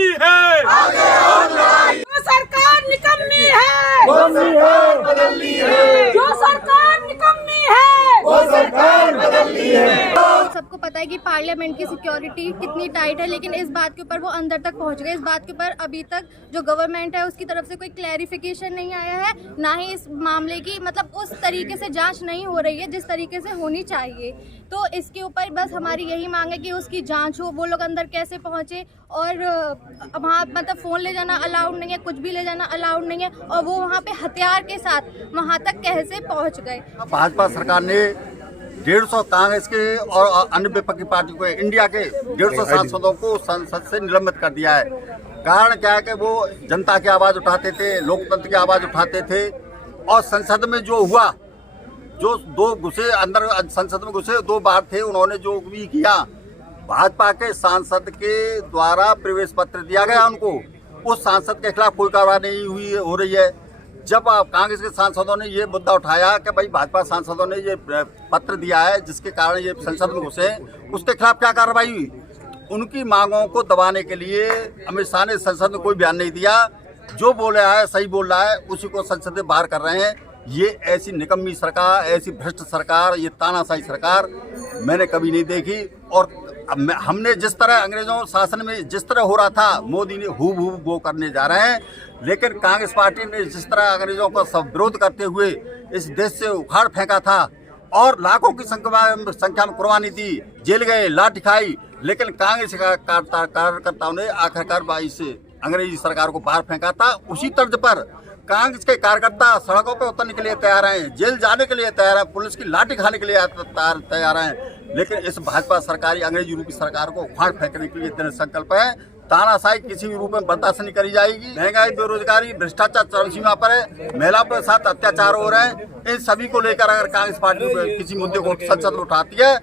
लड़ाई है, आगे और लड़ाई। जो सरकार निकम्मी है, कौन-सी है बदलनी है, जो सरकार निकम्मी है, वो सरकार बदलनी है। सबको पता है कि पार्लियामेंट की सिक्योरिटी कितनी टाइट है, लेकिन इस बात के ऊपर वो अंदर तक पहुंच गए। इस बात के ऊपर अभी तक जो गवर्नमेंट है उसकी तरफ से कोई क्लैरिफिकेशन नहीं आया है, ना ही इस मामले की मतलब उस तरीके से जांच नहीं हो रही है जिस तरीके से होनी चाहिए। तो इसके ऊपर बस हमारी यही मांग है कि उसकी जांच हो, वो लोग अंदर कैसे पहुंचे और वहाँ मतलब फ़ोन ले जाना अलाउड नहीं है, कुछ भी ले जाना अलाउड नहीं है, और वो वहाँ पे हथियार के साथ वहाँ तक कैसे पहुँच गए। भाजपा सरकार ने 150 कांग्रेस के और अन्य विपक्षी पार्टी को इंडिया के 150 सांसदों को संसद से निलंबित कर दिया है। कारण क्या है कि वो जनता की आवाज उठाते थे, लोकतंत्र की आवाज उठाते थे, और संसद में जो हुआ, जो दो घुसे अंदर संसद में घुसे 2 बार थे, उन्होंने जो भी किया, भाजपा के सांसद के द्वारा प्रवेश पत्र दिया गया उनको, उस सांसद के खिलाफ कोई कार्रवाई नहीं हो रही है। जब कांग्रेस के सांसदों ने ये मुद्दा उठाया कि भाई भाजपा सांसदों ने ये पत्र दिया है जिसके कारण ये संसद में घुसे, उसके खिलाफ क्या कार्रवाई हुई? उनकी मांगों को दबाने के लिए अमित शाह ने संसद में कोई बयान नहीं दिया। जो बोल रहा है सही बोल रहा है, उसी को संसद से बाहर कर रहे हैं। ये ऐसी निकम्मी सरकार, ऐसी भ्रष्ट सरकार, ये तानाशाही सरकार मैंने कभी नहीं देखी। और हमने जिस तरह अंग्रेजों शासन में जिस तरह हो रहा था, मोदी ने हूबहू वो करने जा रहे हैं। लेकिन कांग्रेस पार्टी ने जिस तरह अंग्रेजों का सब विरोध करते हुए इस देश से उखाड़ फेंका था और लाखों की संख्या में कुर्बानी दी, जेल गए, लाठी खाई, लेकिन कांग्रेस कार्यकर्ताओं ने आखिरकार इस अंग्रेजी सरकार को बाहर फेंका था। उसी तर्ज पर कांग्रेस के कार्यकर्ता सड़कों पर उतरने के लिए तैयार हैं, जेल जाने के लिए तैयार हैं, पुलिस की लाठी खाने के लिए तैयार हैं। लेकिन इस भाजपा सरकारी अंग्रेजी रूपी सरकार को उखाड़ फेंकने के लिए दृढ़ संकल्प है। तानाशाही किसी भी रूप में बर्दाश्त नहीं करी जाएगी। महंगाई, बेरोजगारी, भ्रष्टाचार चरम सीमा पर है, महिलाओं के साथ अत्याचार हो रहे हैं। इन सभी को लेकर अगर कांग्रेस पार्टी किसी मुद्दे को संसद में उठाती है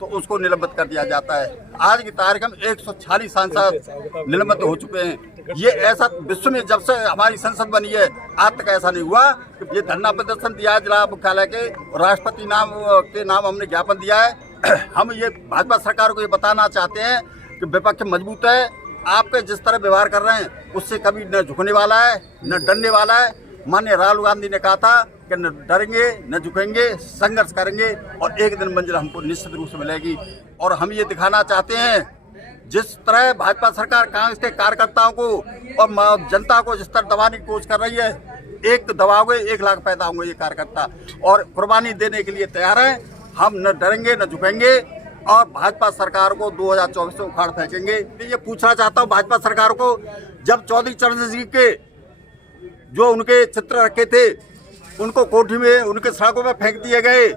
तो उसको निलंबित कर दिया जाता है। आज की तारीख में 146 सांसद निलंबित हो चुके हैं। ये ऐसा विश्व में जब से हमारी संसद बनी है आज तक ऐसा नहीं हुआ। ये धरना प्रदर्शन दिया है जिला मुख्यालय के, राष्ट्रपति के नाम हमने ज्ञापन दिया है। हम ये भाजपा सरकार को ये बताना चाहते हैं कि विपक्ष मजबूत है, आपके जिस तरह व्यवहार कर रहे हैं उससे कभी न झुकने वाला है न डरने वाला है। माननीय राहुल गांधी ने कहा था कि न डरेंगे न झुकेंगे, संघर्ष करेंगे और एक दिन मंजिल हमको निश्चित रूप से मिलेगी। और हम ये दिखाना चाहते हैं जिस तरह भाजपा सरकार कांग्रेस के कार्यकर्ताओं को और जनता को जिस तरह दबाने की कोशिश कर रही है, एक दबाओगे 1 लाख पैदा होंगे ये कार्यकर्ता और कुर्बानी देने के लिए तैयार हैं। हम न डरेंगे न झुकेंगे और भाजपा सरकार को 2024 से उखाड़ फेंकेंगे। ये पूछना चाहता हूँ भाजपा सरकार को, जब चौधरी चरण सिंह के जो उनके चित्र रखे थे उनको कोठी में, उनके सड़कों में फेंक दिए गए,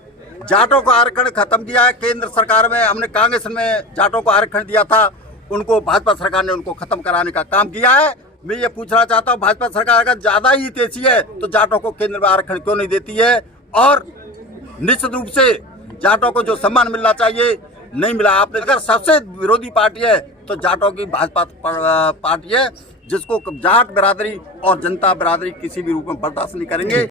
जाटों को आरक्षण खत्म किया है केंद्र सरकार में, हमने कांग्रेस में जाटों को आरक्षण दिया था, उनको भाजपा सरकार ने उनको खत्म कराने का काम किया है। मैं ये पूछना चाहता हूँ भाजपा सरकार अगर ज्यादा ही तेजी है तो जाटों को केंद्र में आरक्षण क्यों नहीं देती है? और निश्चित रूप से जाटों को जो सम्मान मिलना चाहिए नहीं मिला। आपने अगर सबसे विरोधी पार्टी है तो जाटों की भाजपा पार्टी है, जिसको जाट बिरादरी और जनता बिरादरी किसी भी रूप में बर्दाश्त नहीं करेंगे।